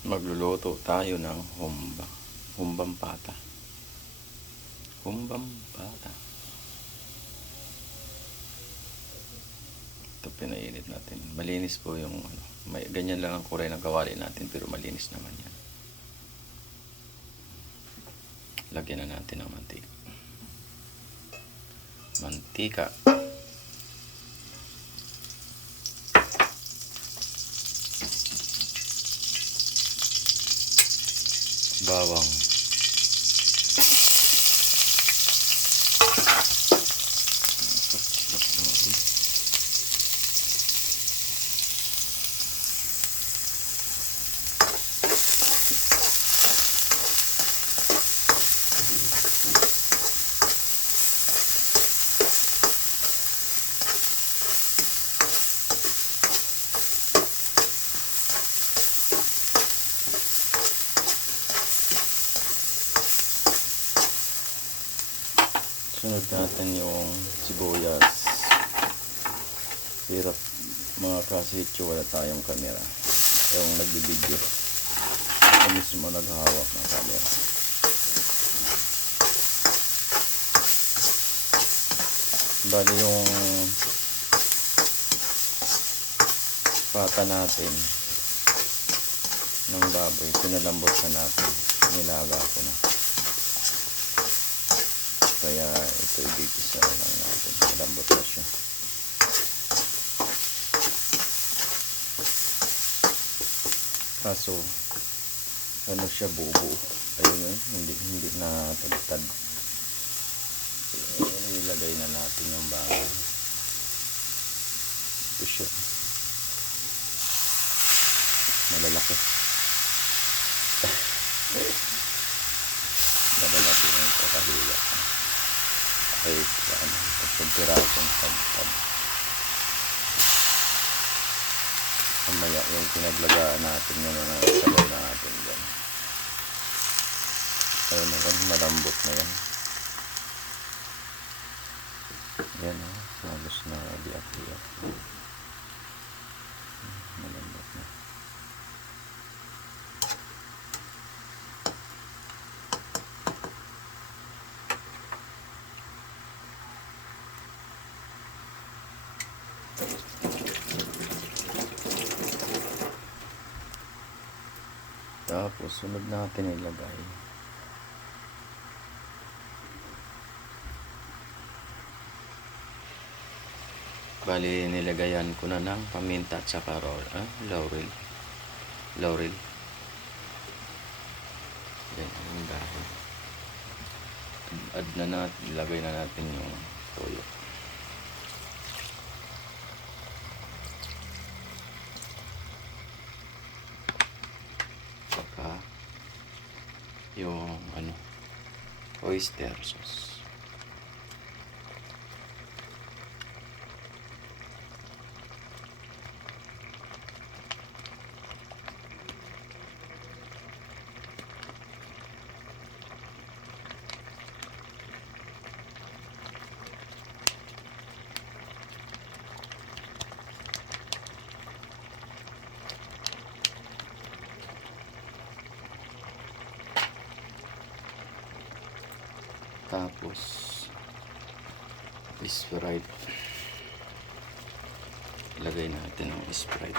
Magluluto tayo ng humbang pata. Humbang pata. Ito pinainit natin. Malinis po yung may ganyan lang ang kulay ng kawali natin pero malinis naman yan. Lagyan na natin ng mantika. Mantika. Bawang. Sunod natin yung sibuyas. Hirap mga kasityo, wala tayong camera. Yung nagbibideo. Ako mismo naghahawak ng camera. Bali yung pata natin ng baboy, pinalambot na natin. Nilaga ko na. Kaya ito igigisa lang natin. Malambot na siya. Kaso ano siya, buo-buo. Ayun yun, hindi na tagtad. Ilagay na natin yung baboy. Ito siya. Malalaki. Malalaki yung kakahila. Ay, tatlong pirasong tab. Mamaya yung pinaglagaan natin na sabaw natin dyan. Ayun na yan, malambot na yan. Yan o, halos na biyak-biyak. Malambot na. Tapos sunod natin ilagay bali nilagayan ko na ng paminta at saka laurel. Yan yung dahon. Add na natin, ilagay na natin yung toyo. Yung oyster sauce. Tapos Sprite. Ilagay natin ang Sprite.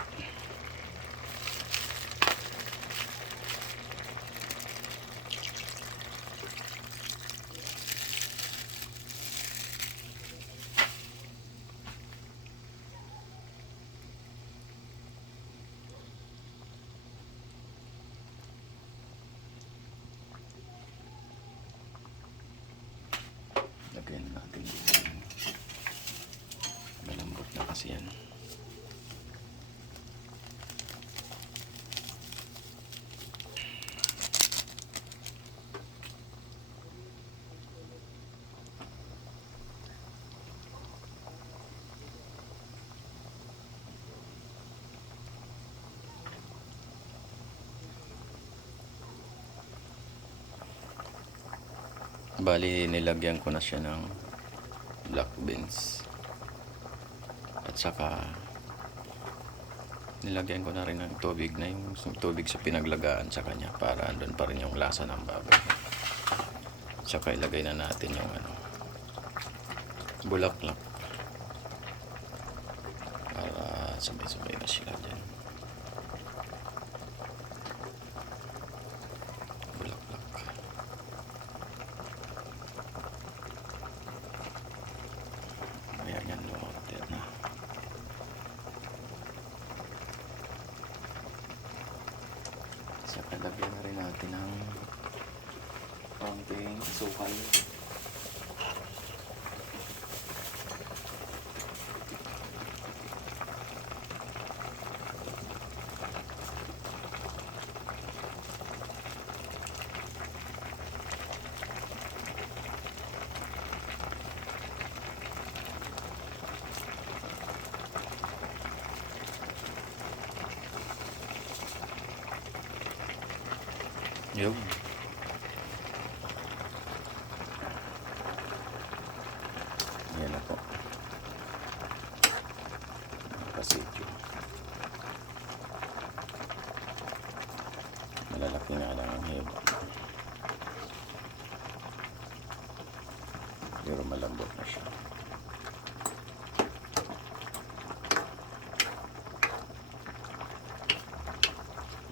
Lagyan natin dito. Malambot na kasi yan. Bali nilagyan ko na siya ng black beans at saka Nilagyan ko na rin ng tubig na yung tubig sa pinaglagaan sa kanya para andun pa rin yung lasa ng baboy. Tsaka ilagay na natin yung bulaklak para sabay-sabay na sila dyan. Bulaklak. Ayan yan, loaded na. Saka lagyan na rin natin ng konting sukal. Yun. Yan na po. Nakasityo. Malalaki nga lang ang heba. Pero malambot na siya.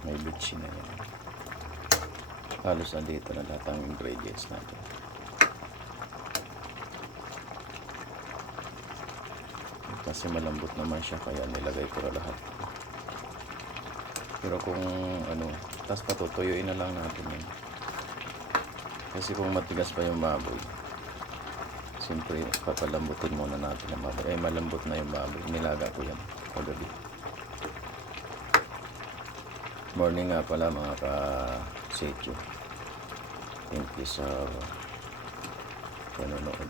May bitchin na yan. Halos nandito na lahat ang ingredients natin. Kasi malambot naman siya kaya nilagay ko na lahat. Pero kung tas patutuyuin na lang natin yun. Kasi kung matigas pa yung baboy, siyempre papalambutin muna natin ang baboy. Malambot na yung baboy. Nilaga ko yan kagabi. Morning nga pala mga ka-sityo. Thank you sa panonood.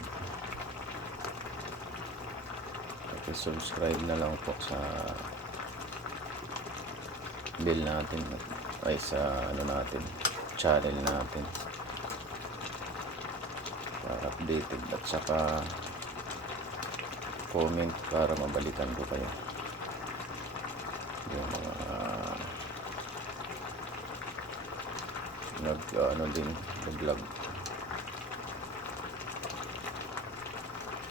Subscribe na lang po sa bell natin ay sa natin channel natin para updated at saka comment para mabalikan ko kayo yung mga nag-vlog.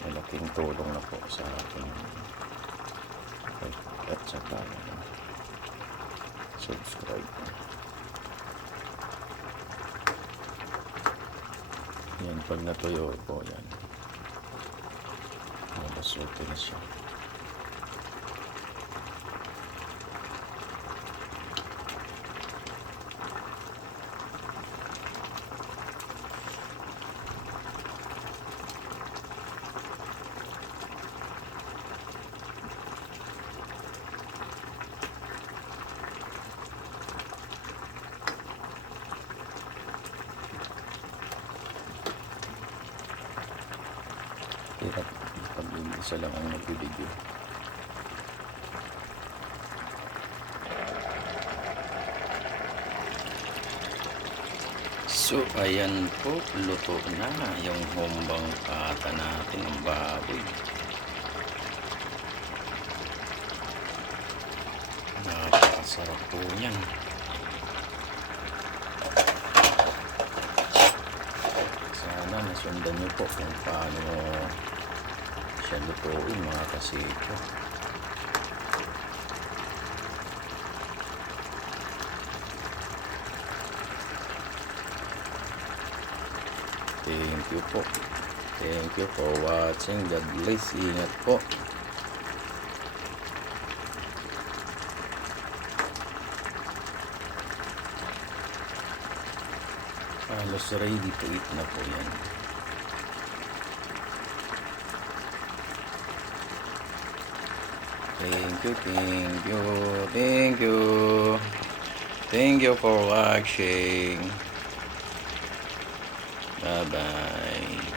Malaking tulong na po sa akin at saka subscribe. Yan, pag natuyo po yan, nabasuti na siya. Hirap pag isa lang ang nagbibideo. So ayan po, luto na yung humbang pata natin ng baboy. Napakasarap po yan. Sana nasundan nyo po kung paano siya lutuin mga kasito. Thank you po. Thank you for watching. God bless. Ingat po. Halos ready to eat na po yan. Thank you, thank you, thank you. Thank you for watching. Bye-bye.